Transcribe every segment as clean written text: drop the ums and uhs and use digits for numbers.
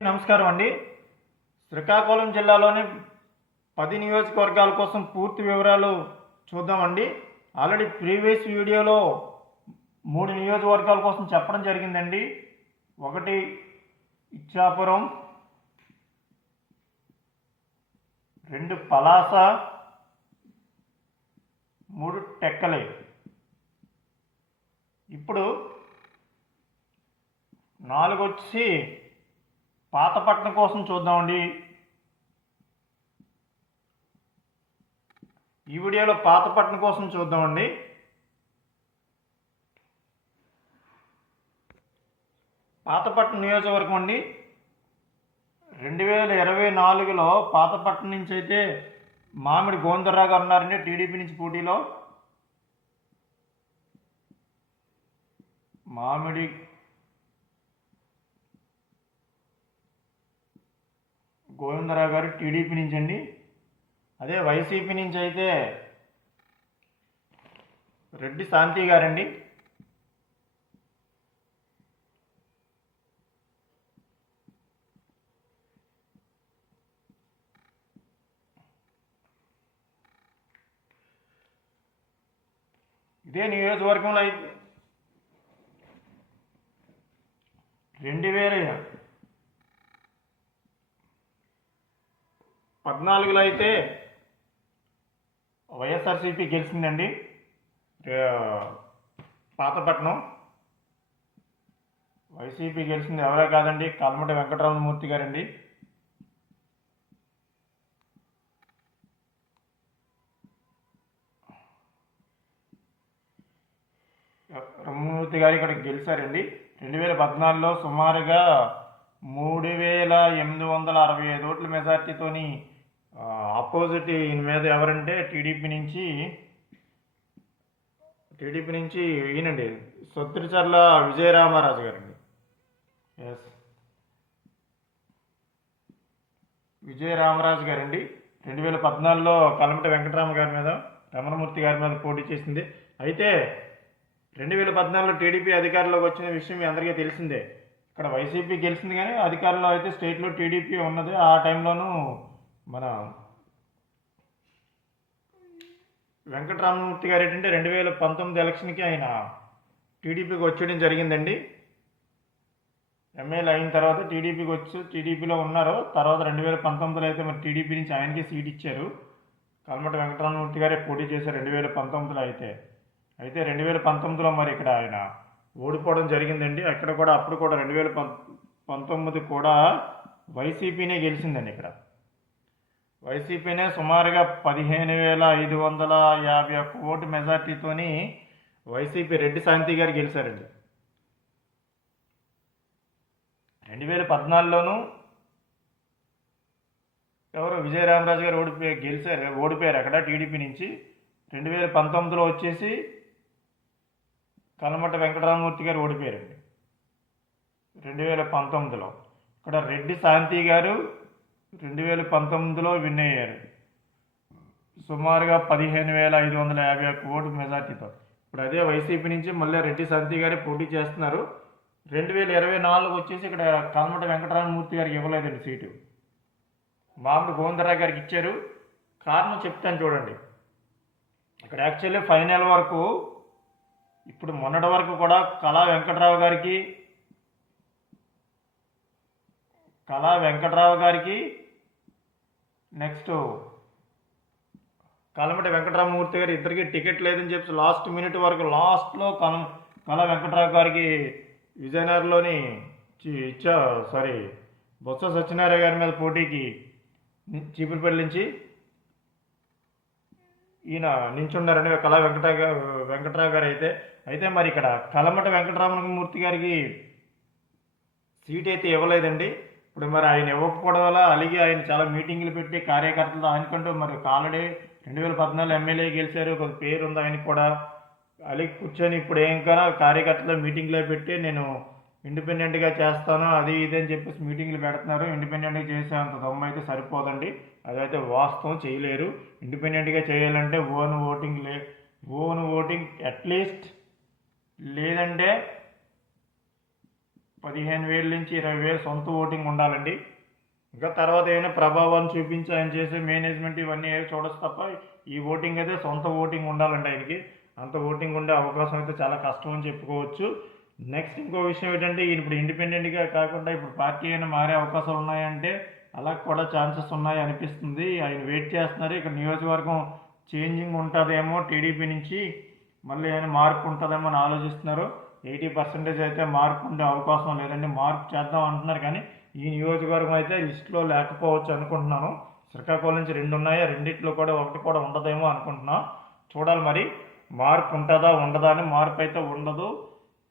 నమస్కారం అండి. శ్రీకాకుళం జిల్లాలోని 10 నియోజకవర్గాల కోసం పూర్తి వివరాలు చూద్దామండి. ఆల్రెడీ ప్రీవియస్ వీడియోలో 3 నియోజకవర్గాల కోసం చెప్పడం జరిగిందండి. 1 ఇచ్చాపురం, 2 పలాస, 3 టెక్కలి. ఇప్పుడు 4 వచ్చి పాతపట్నం కోసం చూద్దామండి. ఈ వీడియోలో పాతపట్నం కోసం చూద్దామండి. పాతపట్నం నియోజకవర్గం అండి. 2024లో పాతపట్నం నుంచి అయితే మామిడి గోవిందరావు గారు ఉన్నారండి టీడీపీ నుంచి పోటీలో. మామిడి గోవిందరావు గారు టీడీపీ నుంచి అండి. అదే వైసీపీ నుంచి అయితే రెడ్డి శాంతి గారండి. ఇదే నియోజకవర్గంలో అయితే 2014లో అయితే వైఎస్ఆర్సీపీ గెలిచిందండి పాతపట్నం. వైసీపీ గెలిచింది ఎవరే కాదండి, కల్మటి వెంకటరామమూర్తి గారండి. రామమూర్తి గారు ఇక్కడ గెలిచారండి. 2014లో సుమారుగా 3865 ఓట్ల మెజార్టీతోని అపోజిట్ ఈయన మీద ఎవరంటే టీడీపీ నుంచి ఈయనండి సొత్తిరిచర్ల విజయరామరాజు గారండి. ఎస్, విజయరామరాజు గారండి 2014లో కల్మటి వెంకటరామ గారి మీద, రమణమూర్తి గారి మీద పోటీ చేసింది. అయితే 2014లో టీడీపీ అధికారంలోకి వచ్చిన విషయం మీ అందరికీ తెలిసిందే. ఇక్కడ వైసీపీ గెలిచింది కానీ అధికారంలో అయితే స్టేట్లో టీడీపీ ఉన్నది. ఆ టైంలోనూ మన వెంకటరామమూర్తి గారు ఏంటంటే 2019 ఎలక్షన్కి ఆయన టీడీపీకి వచ్చేయడం జరిగిందండి. ఎమ్మెల్యే అయిన తర్వాత టీడీపీకి వచ్చి టీడీపీలో ఉన్నారు. తర్వాత 2019లో అయితే మరి టీడీపీ నుంచి ఆయనకి సీట్ ఇచ్చారు. కల్మటి వెంకటరామమూర్తి గారే పోటీ చేశారు 2019లో. అయితే 2019లో మరి ఇక్కడ ఆయన ఓడిపోవడం జరిగిందండి. అక్కడ కూడా అప్పుడు కూడా 2019 కూడా వైసీపీనే గెలిచిందండి. ఇక్కడ వైసీపీనే సుమారుగా 15,551 ఓటు మెజార్టీతోని వైసీపీ రెడ్డి శాంతి గారు గెలిచారండి. 2014లోనూ ఎవరు విజయరామరాజు గారు ఓడిపోయారు అక్కడ టీడీపీ నుంచి. 2019లో వచ్చేసి కల్మటి వెంకటరామమూర్తి గారు ఓడిపోయారండి 2019లో. ఇక్కడ రెడ్డి శాంతి గారు 2019లో విన్ అయ్యారు సుమారుగా 15,551 ఓటు మెజార్టీతో. ఇప్పుడు అదే వైసీపీ నుంచి మళ్ళీ రెడ్డి శాంతి గారే పోటీ చేస్తున్నారు. 2024 వచ్చేసి ఇక్కడ కల్మటి వెంకటరామమూర్తి గారికి ఇవ్వలేదండి సీటు, మామిడి గోవిందరావు గారికి ఇచ్చారు. కారణం చెప్తాను చూడండి. ఇక్కడ యాక్చువల్లీ ఫైనల్ వరకు ఇప్పుడు మొన్నటి వరకు కూడా కళా వెంకటరావు గారికి నెక్స్ట్ కల్మటి వెంకటరామమూర్తి గారు ఇద్దరికి టికెట్ లేదని చెప్పి లాస్ట్ మినిట్ వరకు లాస్ట్లో కళా వెంకటరావు గారికి విజయనగరంలోని బొత్స సత్యనారాయణ గారి మీద పోటీకి చీపురుపల్లి నుంచి ఈయన నించున్నారండి కళా వెంకటరావు గారు. అయితే మరి ఇక్కడ కల్మటి వెంకటరామమూర్తి గారికి సీట్ అయితే ఇవ్వలేదండి. ఇప్పుడు మరి ఆయన ఇవ్వకపోవడం వల్ల అలాగే ఆయన చాలా మీటింగులు పెట్టి కార్యకర్తలు ఆయనకంటూ మరి ఆల్రెడీ 2014 ఎమ్మెల్యే గెలిచారు, కొద్ది పేరు ఉంది ఆయనకి కూడా. అలాగే కూర్చొని ఇప్పుడు ఏం కన్నా కార్యకర్తలు మీటింగ్లో పెట్టి నేను ఇండిపెండెంట్గా చేస్తాను అది ఇది అని చెప్పేసి మీటింగ్లు పెడుతున్నారు. ఇండిపెండెంట్గా చేసేంత దమ్ము అయితే సరిపోదండి, అదైతే వాస్తవం, చేయలేరు. ఇండిపెండెంట్గా చేయాలంటే ఓన్ ఓటింగ్ అట్లీస్ట్ లేదంటే 15,000 నుంచి 20,000 సొంత ఓటింగ్ ఉండాలండి. ఇంకా తర్వాత ఏమైనా ప్రభావాన్ని చూపించి ఆయన చేసే మేనేజ్మెంట్ ఇవన్నీ ఏవి చూడొచ్చు తప్ప ఈ ఓటింగ్ అయితే సొంత ఓటింగ్ ఉండాలండి ఆయనకి. అంత ఓటింగ్ ఉండే అవకాశం అయితే చాలా కష్టం అని చెప్పుకోవచ్చు. నెక్స్ట్ ఇంకో విషయం ఏంటంటే ఈయన ఇప్పుడు ఇండిపెండెంట్గా కాకుండా ఇప్పుడు పార్టీ అయినా మారే అవకాశాలు ఉన్నాయంటే అలా కూడా ఛాన్సెస్ ఉన్నాయి అనిపిస్తుంది. ఆయన వెయిట్ చేస్తున్నారు. ఇక్కడ నియోజకవర్గం చేంజింగ్ ఉంటుందేమో టీడీపీ నుంచి, మళ్ళీ ఆయన మార్పు ఉంటుందేమో అని ఆలోచిస్తున్నారు. 80% అయితే మార్పు ఉండే అవకాశం లేదండి. మార్పు చేద్దాం అంటున్నారు కానీ ఈ నియోజకవర్గం అయితే లిస్టులో లేకపోవచ్చు అనుకుంటున్నాను. శ్రీకాకుళం నుంచి 2 ఉన్నాయి, రెండిట్లో కూడా ఒకటి కూడా ఉండదేమో అనుకుంటున్నాను. చూడాలి మరి మార్పు ఉంటుందా ఉండదా అని. మార్పు అయితే ఉండదు.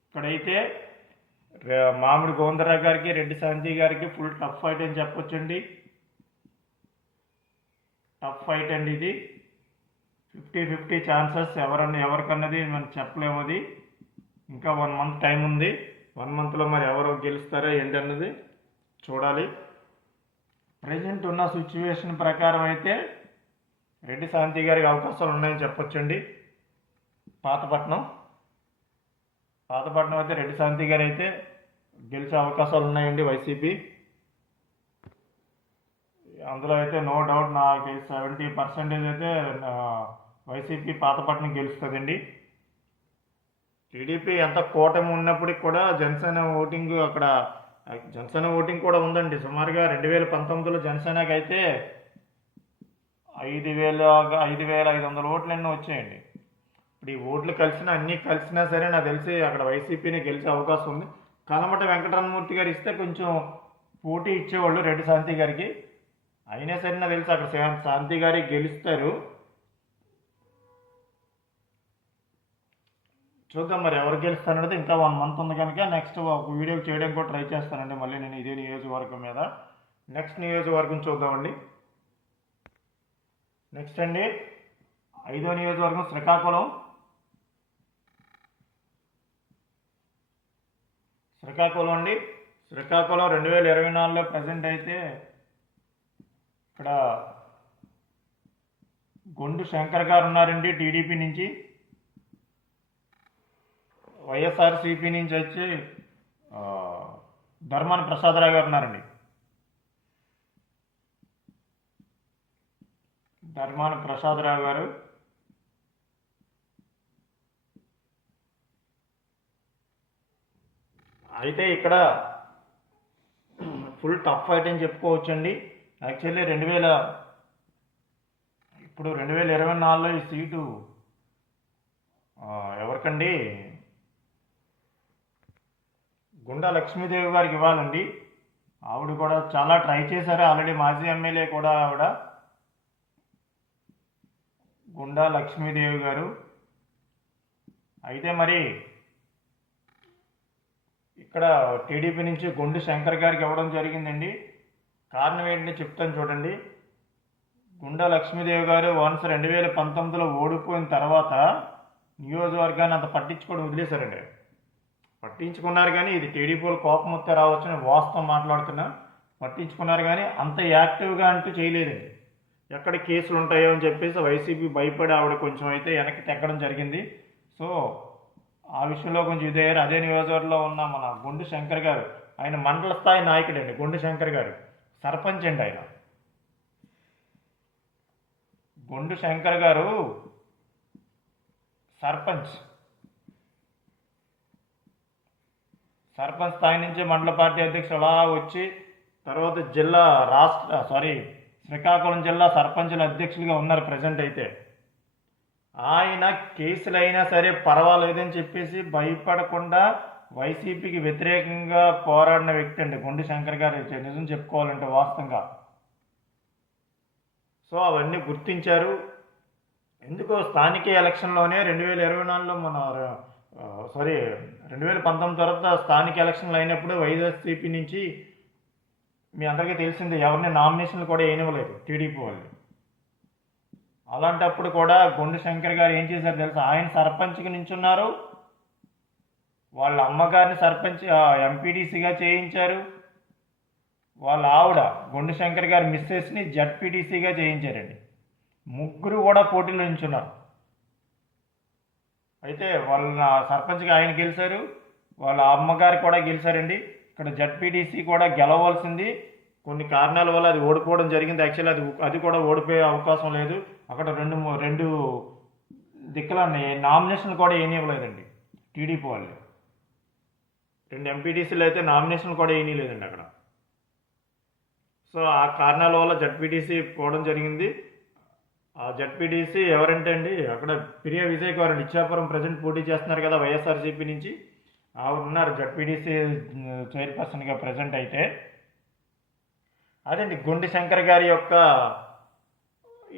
ఇక్కడైతే మామిడి గోవిందరావు గారికి, రెడ్డి శాంతి గారికి ఫుల్ టఫ్ ఫైట్ అని చెప్పొచ్చండి. టఫ్ ఫైట్ అండి ఇది. 50-50 ఛాన్సెస్ ఎవరికన్నది మనం చెప్పలేము. అది ఇంకా 1 మంత్ టైం ఉంది. 1 మంత్లో మరి ఎవరు గెలుస్తారో ఏంటన్నది చూడాలి. ప్రజెంట్ ఉన్న సిచ్యువేషన్ ప్రకారం అయితే రెడ్డి శాంతి గారికి అవకాశాలు ఉన్నాయని చెప్పొచ్చండి. పాతపట్నం అయితే రెడ్డి శాంతి గారు అయితే గెలిచే అవకాశాలు ఉన్నాయండి వైసీపీ. అందులో అయితే నో డౌట్ నాకు 70% అయితే వైసీపీ పాతపట్నం గెలుస్తుందండి. టీడీపీ ఎంత కూటమి ఉన్నప్పటికి కూడా జనసేన ఓటింగ్ కూడా ఉందండి. సుమారుగా 2019లో జనసేనకి అయితే 5,500 ఓట్లు ఎన్నో వచ్చాయండి. ఇప్పుడు ఈ ఓట్లు అన్నీ కలిసినా సరే నాకు తెలిసి అక్కడ వైసీపీని గెలిచే అవకాశం ఉంది. కలమట వెంకటరమణమూర్తి గారు ఇస్తే కొంచెం పోటీ ఇచ్చేవాళ్ళు రెడ్డి శాంతి గారికి. అయినా సరే నాకు తెలిసి అక్కడ శాంతి గారికి గెలుస్తారు. చూద్దాం మరి ఎవరు గెలుస్తారనేది. ఇంకా 1 మంత్ ఉంది కనుక నెక్స్ట్ ఒక వీడియో చేయడానికి కూడా ట్రై చేస్తానండి మళ్ళీ నేను ఇదే నియోజకవర్గం మీద. నెక్స్ట్ నియోజకవర్గం చూద్దామండి. నెక్స్ట్ అండి 5వ నియోజకవర్గం శ్రీకాకుళం 2024లో ప్రజెంట్ అయితే ఇక్కడ గొండు శంకర్ గారు ఉన్నారండి టీడీపీ నుంచి. వైఎస్ఆర్సీపీ నుంచి వచ్చి ధర్మాన ప్రసాదరావు గారు ఉన్నారండి. ధర్మాన ప్రసాదరావు గారు అయితే ఇక్కడ ఫుల్ టఫ్ ఫైట్ అని చెప్పుకోవచ్చండి. యాక్చువల్లీ 2024లో ఈ సీటు ఎవరికండి, గుండా లక్ష్మీదేవి గారికి ఇవ్వాలండి. ఆవిడ కూడా చాలా ట్రై చేశారు. ఆల్రెడీ మాజీ ఎమ్మెల్యే కూడా ఆవిడ గుండా లక్ష్మీదేవి గారు. అయితే మరి ఇక్కడ టీడీపీ నుంచి గొండు శంకర్ గారికి ఇవ్వడం జరిగిందండి. కారణం ఏంటని చెప్తాను చూడండి. గుండా లక్ష్మీదేవి గారు వన్స్ 2019లో ఓడిపోయిన తర్వాత నియోజకవర్గాన్ని అంత పట్టించుకోవడం వదిలేశారండి. పట్టించుకున్నారు కానీ ఇది టీడీపీలో కోపం వస్తే రావచ్చు, నేను వాస్తవం మాట్లాడుతున్నా. పట్టించుకున్నారు కానీ అంత యాక్టివ్గా అంటూ చేయలేదండి. ఎక్కడ కేసులు ఉంటాయో అని చెప్పేసి వైసీపీ భయపడి ఆవిడ కొంచెం అయితే వెనక్కి తెక్కడం జరిగింది. సో ఆ విషయంలో కొంచెం ఇదయ్యారు. అదే నియోజకవర్గంలో ఉన్న మన గొండు శంకర్ గారు, ఆయన మండల స్థాయి నాయకుడు అండి. గొండు శంకర్ గారు సర్పంచ్ అండి. ఆయన గొండు శంకర్ గారు సర్పంచ్ స్థాయి నుంచి మండల పార్టీ అధ్యక్షుడు అలా వచ్చి తర్వాత శ్రీకాకుళం జిల్లా సర్పంచుల అధ్యక్షులుగా ఉన్నారు ప్రజెంట్. అయితే ఆయన కేసులు అయినా సరే పర్వాలేదని చెప్పేసి భయపడకుండా వైసీపీకి వ్యతిరేకంగా పోరాడిన వ్యక్తి అండి గొండు శంకర్ గారు. నిజం చెప్పుకోవాలంటే వాస్తవంగా. సో అవన్నీ గుర్తించారు. ఎందుకో స్థానిక ఎలక్షన్లోనే 2019 తర్వాత స్థానిక ఎలక్షన్లు అయినప్పుడు వైఎస్ఆర్సీపీ నుంచి మీ అందరికీ తెలిసిందే ఎవరిని నామినేషన్లు కూడా వేయనివ్వలేదు టీడీపీ వాళ్ళు. అలాంటప్పుడు కూడా గొండు శంకర్ గారు ఏం చేశారు తెలుసా, ఆయన సర్పంచ్కి నించున్నారు, వాళ్ళ అమ్మగారిని సర్పంచ్ ఎంపీటీసీగా చేయించారు, వాళ్ళ ఆవిడ గొండు శంకర్ గారి మిస్సెస్ని జడ్పీటీసీగా చేయించారండి. ముగ్గురు కూడా పోటీలో నించున్నారు. అయితే వాళ్ళ సర్పంచ్గా ఆయన గెలిచారు, వాళ్ళ అమ్మగారు కూడా గెలిచారండి. ఇక్కడ జడ్పీటీసీ కూడా గెలవలసింది, కొన్ని కారణాల వల్ల అది ఓడిపోవడం జరిగింది. యాక్చువల్లీ అది కూడా ఓడిపోయే అవకాశం లేదు. అక్కడ రెండు దిక్కుల నామినేషన్ కూడా వేయనివ్వలేదండి టీడీపీ వాళ్ళు. 2 ఎంపీటీసీలు అయితే నామినేషన్ కూడా వేయలేదండి అక్కడ. సో ఆ కారణాల వల్ల జడ్పీటీసీ పోవడం జరిగింది. ఆ జడ్పీటీసీ ఎవరంటే అండి, అక్కడ ప్రియా విజయ్ కుమార్ ఇచ్చాపురం ప్రజెంట్ పోటీ చేస్తున్నారు కదా వైఎస్ఆర్సీపీ నుంచి, ఆవిడ ఉన్నారు జడ్పీటీసీ చైర్పర్సన్గా ప్రజెంట్. అయితే అదండి గుండి శంకర్ గారి యొక్క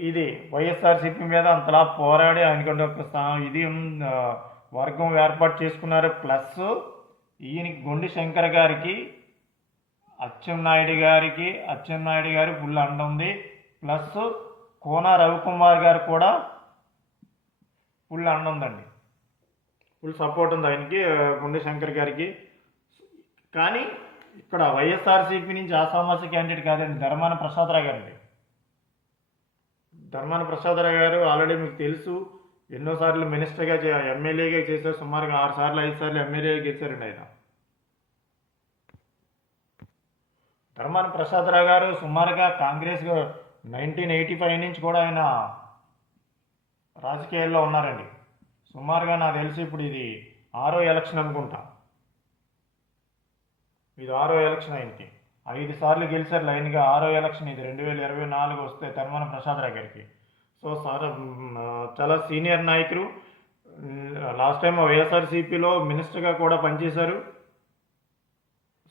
ఇది వైఎస్ఆర్సీపీ మీద అంతలా పోరాడి ఆయనకంటే ఒక ఇది వర్గం ఏర్పాటు చేసుకున్నారు. ప్లస్ ఈయనకి గుండి శంకర్ గారికి అచ్చెన్నాయుడు గారు ఫుల్ అండ ఉంది. ప్లస్ కోన రవికుమార్ గారు కూడా ఫుల్ అండ ఉందండి, ఫుల్ సపోర్ట్ ఉంది ఆయనకి, గుండి శంకర్ గారికి. కానీ ఇక్కడ వైఎస్ఆర్సీపీ నుంచి ఆసామాసి క్యాండిడేట్ కాదండి, ధర్మాన ప్రసాదరావు గారండి. ధర్మాన ప్రసాదరావు గారు ఆల్రెడీ మీకు తెలుసు, ఎన్నోసార్లు మినిస్టర్గా ఎమ్మెల్యేగా చేశారు. సుమారుగా 6 సార్లు 5 సార్లు ఎమ్మెల్యేగా గెలిచారండి ఆయన. ధర్మాన ప్రసాదరావు గారు సుమారుగా కాంగ్రెస్ 1985 నుంచి కూడా ఆయన రాజకీయాల్లో ఉన్నారండి. సుమారుగా నాకు తెలిసి ఇప్పుడు ఇది 6వ ఎలక్షన్ అనుకుంటా. ఇది 6వ ఎలక్షన్ ఆయనకి. 5 సార్లు గెలిచారు లైన్గా. 6వ ఎలక్షన్ ఇది 2024 వస్తే ధర్మాన ప్రసాదరావు గారికి. సో సార్ చాలా సీనియర్ నాయకులు. లాస్ట్ టైం వైఎస్ఆర్సీపీలో మినిస్టర్గా కూడా పనిచేశారు,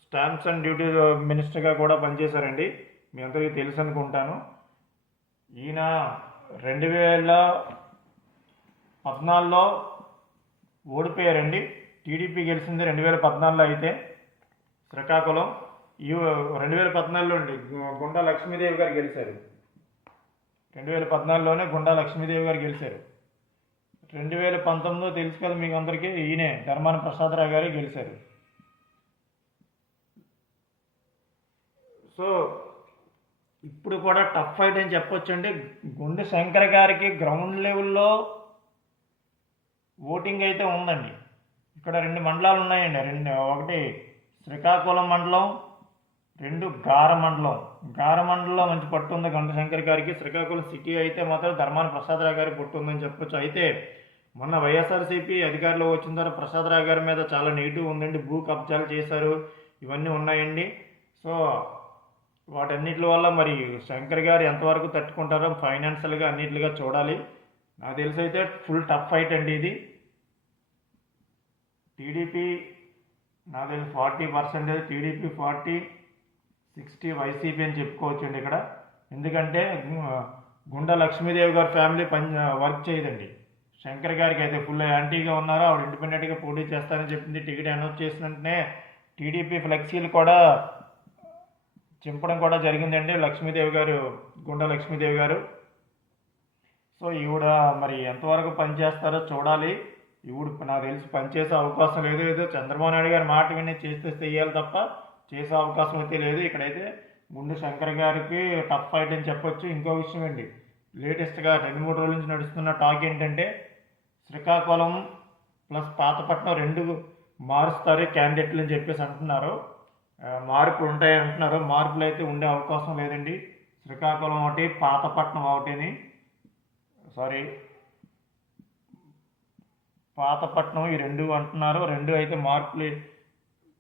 స్టాంప్స్ అండ్ డ్యూటీ మినిస్టర్గా కూడా పనిచేశారండి, మీ అందరికీ తెలుసు అనుకుంటాను. ఈయన 2014లో ఓడిపోయారండి. టీడీపీ గెలిచింది 2014లో. అయితే శ్రీకాకుళం 2014లో అండి గుండా లక్ష్మీదేవి గారు గెలిచారు. 2014లోనే గుండా లక్ష్మీదేవి గారు గెలిచారు. 2019లో తెలుసు కదా మీకు అందరికీ, ఈయనే ధర్మాన ప్రసాదరావు గారు గెలిచారు. సో ఇప్పుడు కూడా టఫ్ ఫైట్ అని చెప్పొచ్చండి. గుండె శంకర్ గారికి గ్రౌండ్ లెవెల్లో ఓటింగ్ అయితే ఉందండి. ఇక్కడ 2 మండలాలు ఉన్నాయండి, ఒకటి శ్రీకాకుళం మండలం, 2 గార మండలం. గార మండలంలో మంచి పట్టు ఉంది గుండె శంకర్ గారికి. శ్రీకాకుళం సిటీ అయితే మాత్రం ధర్మాన ప్రసాదరావు గారికి పట్టు ఉందని చెప్పొచ్చు. అయితే మొన్న వైఎస్ఆర్సీపీ అధికారంలో వచ్చిన తర్వాత ప్రసాదరావు గారి మీద చాలా నెగిటివ్ ఉందండి, భూ కబ్జాలు చేశారు, ఇవన్నీ ఉన్నాయండి. సో వాటన్నిటి వల్ల మరి శంకర్ గారు ఎంతవరకు తట్టుకుంటారో ఫైనాన్షియల్గా అన్నిటిగా చూడాలి. నాకు తెలిసి అయితే ఫుల్ టఫ్ ఫైట్ అండి ఇది. టీడీపీ నాకు తెలిసి 40%, టీడీపీ 40, 60 వైసీపీ అని చెప్పుకోవచ్చు అండి ఇక్కడ. ఎందుకంటే గుండా లక్ష్మీదేవి గారి ఫ్యామిలీ వర్క్ చేయదండి. శంకర్ గారికి అయితే ఫుల్ యాంటీగా ఉన్నారు, ఆవిడ ఇండిపెండెంట్గా పోటీ చేస్తానని చెప్పింది. టికెట్ అనౌన్స్ చేసిన వెంటనే టీడీపీ ఫ్లెక్సీలు కూడా చింపడం కూడా జరిగిందండి లక్ష్మీదేవి గారు, గుండా లక్ష్మీదేవి గారు. సో ఈవిడ మరి ఎంతవరకు పనిచేస్తారో చూడాలి. ఈవిడ నాకు తెలిసి పనిచేసే అవకాశం లేదు. ఏదో చంద్రబాబు నాయుడు గారి మాట విని చేస్తే చెయ్యాలి తప్ప చేసే అవకాశం అయితే లేదు. ఇక్కడైతే గుండు శంకర్ గారికి టఫ్ ఫైట్ అని చెప్పొచ్చు. ఇంకో విషయం అండి, లేటెస్ట్గా 2-3 రోజుల నుంచి నడుస్తున్న టాక్ ఏంటంటే శ్రీకాకుళం ప్లస్ పాతపట్నం 2 మారుస్తారు క్యాండిడేట్లు అని చెప్పేసి అంటున్నారు. మార్పులు ఉంటాయి అంటున్నారు. మార్పులు అయితే ఉండే అవకాశం లేదండి. శ్రీకాకుళం ఒకటి, పాతపట్నం ఒకటిని, పాతపట్నం ఈ 2 అంటున్నారు. 2 అయితే మార్పులు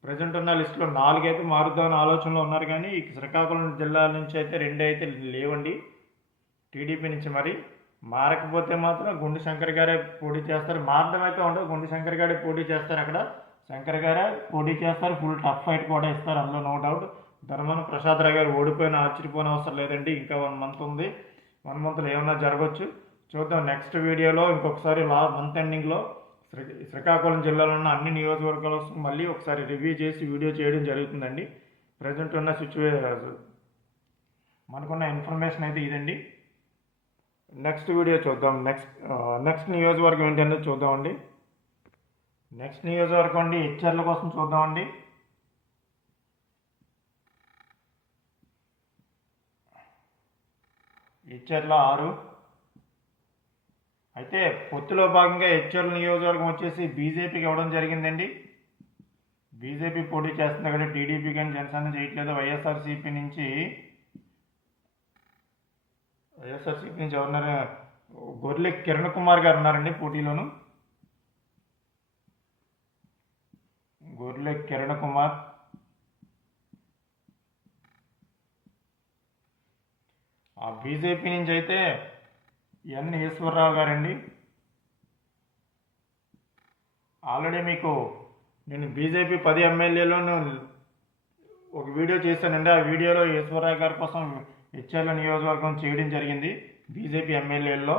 ప్రజెంట్ ఉన్న లిస్టులో 4 అయితే మారుద్దామని ఆలోచనలో ఉన్నారు. కానీ శ్రీకాకుళం జిల్లా నుంచి అయితే 2 అయితే లేవండి టీడీపీ నుంచి. మరి మారకపోతే మాత్రం గుండు శంకర్ గారే పోటీ చేస్తారు. మారడం అయితే ఉండదు, గుండు శంకర్ గారే పోటీ చేస్తారు. అక్కడ శంకర్ గారే పోటీ చేస్తారు. ఫుల్ టఫ్ ఫైట్ కూడా ఇస్తారు, అందులో నో డౌట్. ధర్మాన ప్రసాదరావు గారు ఓడిపోయిన ఆశ్చర్యపోయిన అవసరం లేదండి. ఇంకా 1 మంత్ ఉంది. 1 మంత్లో ఏమన్నా జరగవచ్చు, చూద్దాం. నెక్స్ట్ వీడియోలో ఇంకొకసారి మంత్ ఎండింగ్లో శ్రీకాకుళం జిల్లాలో ఉన్న అన్ని నియోజకవర్గాల మళ్ళీ ఒకసారి రివ్యూ చేసి వీడియో చేయడం జరుగుతుందండి. ప్రజెంట్ ఉన్న మనకున్న ఇన్ఫర్మేషన్ అయితే ఇదండి. నెక్స్ట్ వీడియో చూద్దాం. నెక్స్ట్ నియోజకవర్గం ఏంటనేది చూద్దామండి. నెక్స్ట్ నియోజకవర్గం అండి హెచ్ఆర్ల కోసం చూద్దామండి. హెచ్ఆర్ల 6. అయితే పొత్తులో భాగంగా హెచ్ఆర్ల నియోజకవర్గం వచ్చేసి బీజేపీకి ఇవ్వడం జరిగిందండి. బీజేపీ పోటీ చేస్తుంది కానీ టీడీపీ కానీ జనసేన చేయట్లేదు. వైఎస్ఆర్సీపీ నుంచి ఎవరున్నారు, గొర్రె కిరణ్ కుమార్ గారు ఉన్నారండి పోటీలోను. గొర్రె కిరణ్ కుమార్, ఆ బీజేపీ నుంచి అయితే ఎన్ ఈశ్వరరావు గారండి. ఆల్రెడీ మీకు నేను బీజేపీ 10 ఎమ్మెల్యేలను ఒక వీడియో చేశానండి. ఆ వీడియోలో ఈశ్వరరావు గారి కోసం హెచ్ఆర్ల నియోజకవర్గం చేయడం జరిగింది. బీజేపీ ఎమ్మెల్యేల్లో,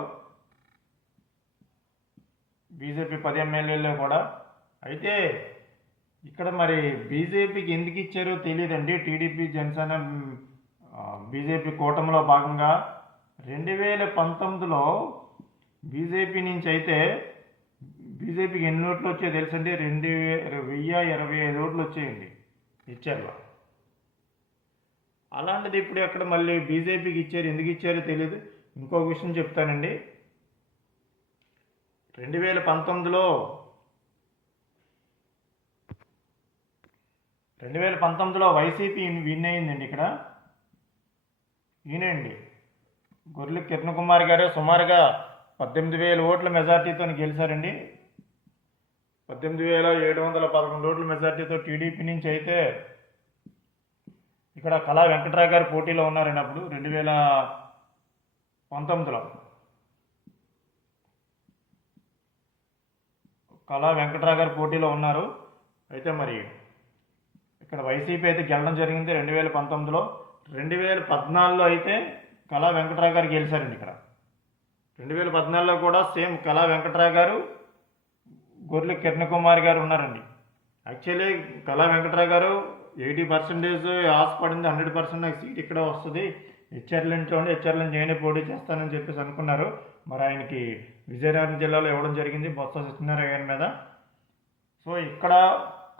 బీజేపీ 10 ఎమ్మెల్యేల్లో కూడా. అయితే ఇక్కడ మరి బీజేపీకి ఎందుకు ఇచ్చారో తెలియదండి. టీడీపీ జనసేన బీజేపీ కూటమిలో భాగంగా 2019లో బీజేపీ నుంచి అయితే బీజేపీకి ఎన్ని ఓట్లు వచ్చాయో తెలుసండి? 1025 ఓట్లు వచ్చాయండి ఇచ్చారు. అలాంటిది ఇప్పుడు ఎక్కడ మళ్ళీ బీజేపీకి ఇచ్చారు, ఎందుకు ఇచ్చారో తెలియదు. ఇంకొక విషయం చెప్తానండి. 2019లో వైసీపీ విన్ అయిందండి. ఇక్కడ ఈయనండి గొర్రె కిరణ్ కుమార్ గారు సుమారుగా 18,000 ఓట్ల మెజార్టీతో గెలిచారండి. 18,711 ఓట్ల మెజార్టీతో టీడీపీ నుంచి అయితే ఇక్కడ కళా వెంకట్రావు గారు పోటీలో ఉన్నారండి. అప్పుడు 2019లో కళా వెంకట్రావు గారు పోటీలో ఉన్నారు. అయితే మరి ఇక్కడ వైసీపీ అయితే గెలడం జరిగింది 2019లో. 2014లో అయితే కళా వెంకట్రావు గారు గెలిచారండి. ఇక్కడ 2014లో కూడా సేమ్ కళా వెంకట్రావు గారు, గొర్రె కిరణ్ కుమార్ గారు ఉన్నారండి. యాక్చువల్లీ కళా వెంకట్రావు గారు 80% ఆశపడింది, 100% నాకు సీట్ ఇక్కడ వస్తుంది, హెచ్ఆర్ల నుంచి నేనే పోటీ చేస్తానని చెప్పేసి అనుకున్నారు. మరి ఆయనకి విజయనగరం జిల్లాలో ఇవ్వడం జరిగింది బొత్స సత్యనారాయణ గారి మీద. సో ఇక్కడ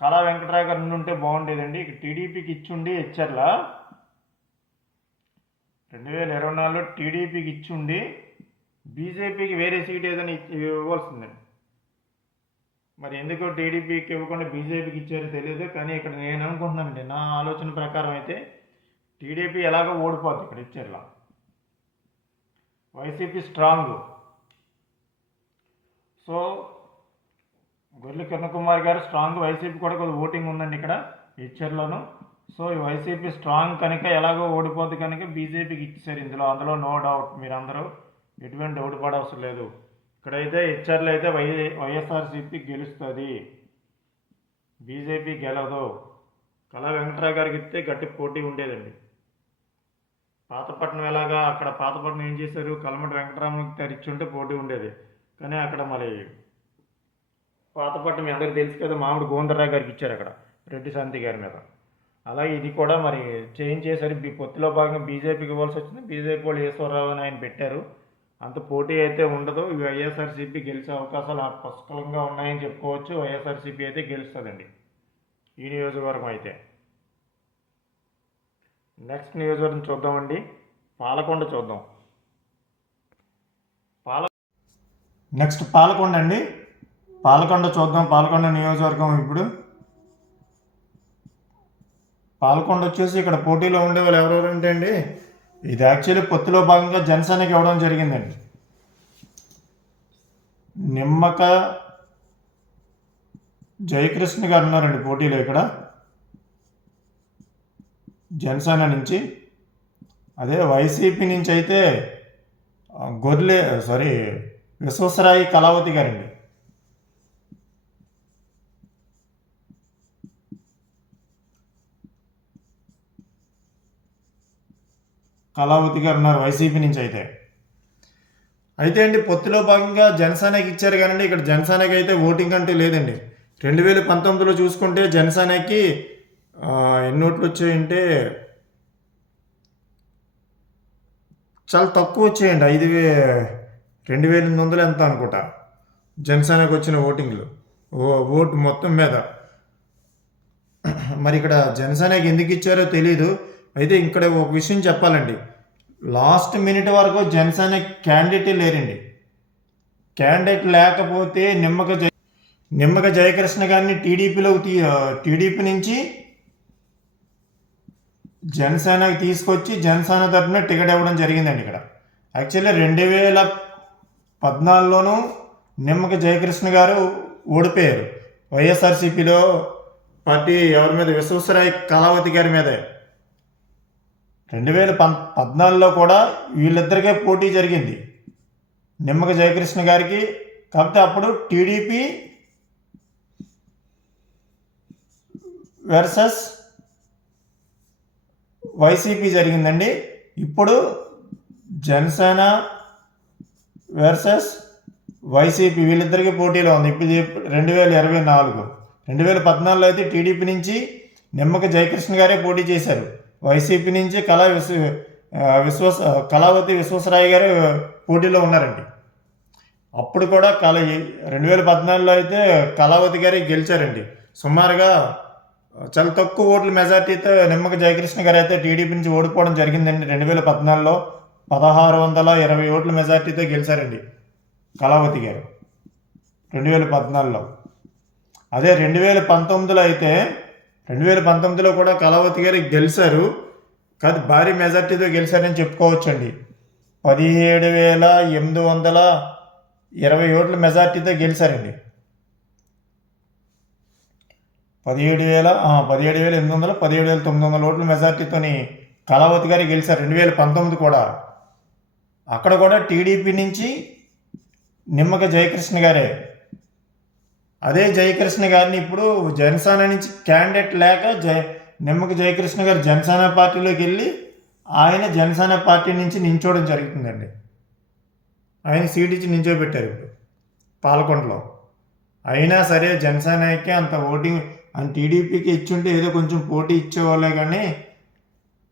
కళా వెంకట్రావు గారు ఉంటే బాగుండేదండి. ఇక టీడీపీకి ఇచ్చుండి హెచ్ఆర్ల 2024లో టీడీపీకి ఇచ్చుండి బీజేపీకి వేరే సీట్ ఏదైనా ఇవ్వాల్సిందండి. మరి ఎందుకు టీడీపీకి ఇవ్వకుండా బీజేపీకి ఇచ్చారో తెలియదు. కానీ ఇక్కడ నేను అనుకుంటున్నానండి, నా ఆలోచన ప్రకారం అయితే టీడీపీ ఎలాగో ఓడిపోద్ది ఇక్కడ ఇచ్చారులా. YCP strong. సో గొర్రె కిరణ్ కుమార్ గారు స్ట్రాంగ్, వైసీపీ కూడా కొద్దిగా ఓటింగ్ ఉందండి ఇక్కడ ఇచ్చర్లోను. సో ఈ వైసీపీ స్ట్రాంగ్ కనుక ఎలాగో ఓడిపోద్ది కనుక బీజేపీకి ఇచ్చారు అందులో నో డౌట్. మీరు అందరూ ఎటువంటి డౌట్ పడవసరం లేదు. ఇక్కడైతే హెచ్ఆర్లో అయితే వైఎస్ఆర్సీపీ గెలుస్తుంది, బీజేపీ గెలదు. కళా వెంకట్రావు గారికి ఇస్తే గట్టి పోటీ ఉండేదండి. పాతపట్నం ఎలాగా, అక్కడ పాతపట్నం ఏం చేశారు, కలమటి వెంకటరామకి తెరిచుంటే పోటీ ఉండేది. కానీ అక్కడ మరి పాతపట్నం మీ అందరికీ తెలుసు కదా, మామిడి గోవిందరావు గారికి ఇచ్చారు అక్కడ రెడ్డి శాంతి గారి మీద. అలాగే ఇది కూడా మరి చేంజ్ చేశారు. పొత్తులో భాగంగా బీజేపీకి ఇవ్వాల్సి వచ్చింది. బీజేపీ వాళ్ళు ఈశ్వరరావు అని ఆయన పెట్టారు. అంత పోటీ అయితే ఉండదు. వైఎస్ఆర్సీపీ గెలిచే అవకాశాలు పుష్కలంగా ఉన్నాయని చెప్పుకోవచ్చు. వైఎస్ఆర్సీపీ అయితే గెలుస్తుందండి ఈ నియోజకవర్గం అయితే. నెక్స్ట్ నియోజకవర్గం చూద్దామండి, పాలకొండ చూద్దాం. నెక్స్ట్ పాలకొండ అండి, పాలకొండ చూద్దాం. పాలకొండ నియోజకవర్గం ఇప్పుడు పాలకొండ వచ్చేసి ఇక్కడ పోటీలో ఉండే వాళ్ళు ఎవరెవరు అంటే అండి, ఇది యాక్చువల్లీ పొత్తులో భాగంగా జనసేనకి ఇవ్వడం జరిగిందండి. నిమ్మక జయకృష్ణ గారు ఉన్నారండి పోటీలో ఇక్కడ జనసేన నుంచి. అదే వైసీపీ నుంచి అయితే విశ్వసరాయి కళావతి గారండి. కళావతి గారు ఉన్నారు వైసీపీ నుంచి అయితే. అయితే అండి పొత్తులో భాగంగా జనసేనకి ఇచ్చారు కానండి, ఇక్కడ జనసేనకి అయితే ఓటింగ్ అంటే లేదండి. 2019లో చూసుకుంటే జనసేనకి ఎన్ని ఓట్లు వచ్చాయంటే చాలా తక్కువ వచ్చాయండి. 2,800 ఎంత అనుకుంటా జనసేనకు వచ్చిన ఓటింగ్లు ఓటు మొత్తం మీద. మరి ఇక్కడ జనసేనకి ఎందుకు ఇచ్చారో తెలీదు. అయితే ఇక్కడ ఒక విషయం చెప్పాలండి, లాస్ట్ మినిట్ వరకు జనసేన క్యాండిడేట్ లేరండి. క్యాండిడేట్ లేకపోతే నిమ్మక జయకృష్ణ గారిని టీడీపీ నుంచి జనసేనకి తీసుకొచ్చి జనసేన తరఫున టికెట్ ఇవ్వడం జరిగిందండి. ఇక్కడ యాక్చువల్లీ 2014లోనూ నిమ్మక జయకృష్ణ గారు ఓడిపోయారు. వైఎస్ఆర్సీపీలో పార్టీ ఎవరి మీద, విశ్వేశ్వరయ్య కళావతి గారి మీదే. 2014లో కూడా వీళ్ళిద్దరికే పోటీ జరిగింది, నిమ్మక జయకృష్ణ గారికి. కాకపోతే అప్పుడు టీడీపీ వర్సెస్ వైసీపీ జరిగిందండి. ఇప్పుడు జనసేన వర్సెస్ వైసీపీ వీళ్ళిద్దరికీ పోటీలో ఉంది. ఇప్పుడు 2024, 2014లో అయితే టీడీపీ నుంచి నిమ్మక జయకృష్ణ గారే పోటీ చేశారు. వైసీపీ నుంచి కళావతి విశ్వేశ్వరయ్య గారు పోటీలో ఉన్నారండి. అప్పుడు కూడా 2014లో అయితే కళావతి గారే గెలిచారండి. సుమారుగా చాలా తక్కువ ఓట్ల మెజార్టీతో నిమ్మక జయకృష్ణ గారు అయితే టీడీపీ నుంచి ఓడిపోవడం జరిగిందండి. 2014లో 1620 ఓట్ల మెజార్టీతో గెలిచారండి కళావతి గారు 2014లో. అదే 2019లో అయితే 2019లో కూడా కళావతి గారు గెలిచారు, కాదు భారీ మెజార్టీతో గెలిచారని చెప్పుకోవచ్చండి. 17,820 ఓట్ల మెజార్టీతో గెలిచారండి. 17,800, 17,900 ఓట్ల మెజార్టీతోని కళావతి గారు గెలిచారు 2019 కూడా. అక్కడ కూడా టీడీపీ నుంచి నిమ్మక జయకృష్ణ గారే. అదే జయకృష్ణ గారిని ఇప్పుడు జనసేన నుంచి క్యాండిడేట్ లేక నిమ్మక జయకృష్ణ గారు జనసేన పార్టీలోకి వెళ్ళి ఆయన జనసేన పార్టీ నుంచి నించోవడం జరుగుతుందండి. ఆయన సీట్ ఇచ్చి నించోబెట్టారు ఇప్పుడు పాలకొండలో. అయినా సరే జనసేనకి అంత ఓటింగ్ టీడీపీకి ఇచ్చుంటే ఏదో కొంచెం పోటీ ఇచ్చేవాళ్ళే, కానీ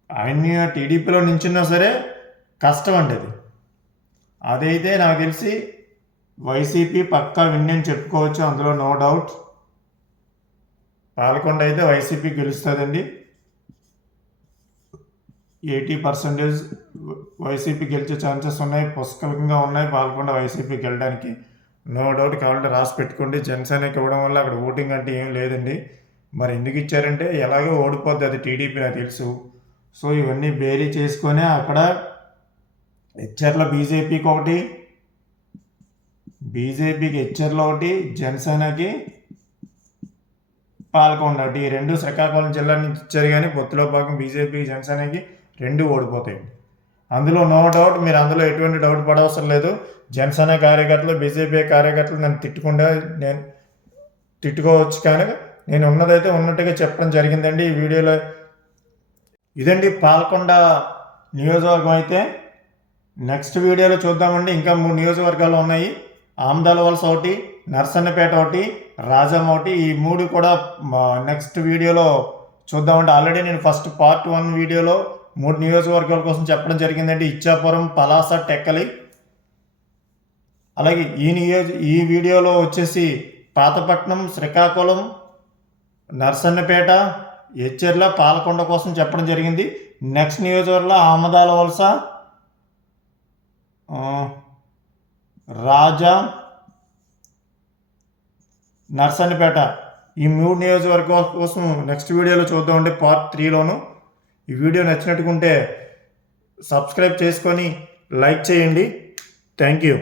ఆయన్ని టీడీపీలో నించున్నా సరే కష్టం అండి అది. అదైతే నాకు తెలిసి వైసీపీ పక్కా విన్ అని చెప్పుకోవచ్చు, అందులో నో డౌట్. పాలకొండ అయితే వైసీపీ గెలుస్తుందండి. 80% వైసీపీ గెలిచే ఛాన్సెస్ ఉన్నాయి, పుష్కలంగా ఉన్నాయి పాలకొండ వైసీపీకి వెళ్ళడానికి, నో డౌట్. కావాలంటే రాసి పెట్టుకోండి. జనసేనకి ఇవ్వడం వల్ల అక్కడ ఓటింగ్ అంటే ఏం లేదండి. మరి ఎందుకు ఇచ్చారంటే ఎలాగో ఓడిపోద్ది అది టీడీపీ, నాకు తెలుసు. సో ఇవన్నీ బేరీ చేసుకొని అక్కడ హెచ్ఆర్లో బీజేపీకి హెచ్ఆర్లో ఒకటి, జనసేనకి పాలకొండ ఒకటి, ఈ రెండు శ్రీకాకుళం జిల్లా నుంచి ఇచ్చారు. కానీ పొత్తులో భాగం బీజేపీకి జనసేనకి రెండు ఓడిపోతాయి. అందులో నో డౌట్, మీరు అందులో ఎటువంటి డౌట్ పడవసరం లేదు. జనసేన కార్యకర్తలు బీజేపీ కార్యకర్తలు నన్ను నేను తిట్టుకోవచ్చు, కానీ నేను ఉన్నదైతే ఉన్నట్టుగా చెప్పడం జరిగిందండి ఈ వీడియోలో. ఇదండి పాలకొండ నియోజకవర్గం. అయితే నెక్స్ట్ వీడియోలో చూద్దామండి. ఇంకా 3 నియోజకవర్గాలు ఉన్నాయి. ఆమదాల వలస ఒకటి, నర్సన్నపేట ఒకటి, రాజం ఒకటి. ఈ 3 కూడా నెక్స్ట్ వీడియోలో చూద్దామండి. ఆల్రెడీ నేను ఫస్ట్ పార్ట్ 1 వీడియోలో 3 నియోజకవర్గాల కోసం చెప్పడం జరిగిందండి. ఇచ్చాపురం, పలాస, టెక్కలి. అలాగే ఈ వీడియోలో వచ్చేసి పాతపట్నం, శ్రీకాకుళం, నర్సన్నపేట, హెచ్ఆర్ల, పాలకొండ కోసం చెప్పడం జరిగింది. నెక్స్ట్ నియోజకవర్గంలో ఆమదాల వలస, రాజా, నర్సన్నపేట, ఈ 3 నియోజకవర్గాల కోసం నెక్స్ట్ వీడియోలో చూద్దామండి పార్ట్ 3లోను. ఈ వీడియో నచ్చినట్టుకుంటే సబ్స్క్రైబ్ చేసుకొని లైక్ చేయండి. Thank you.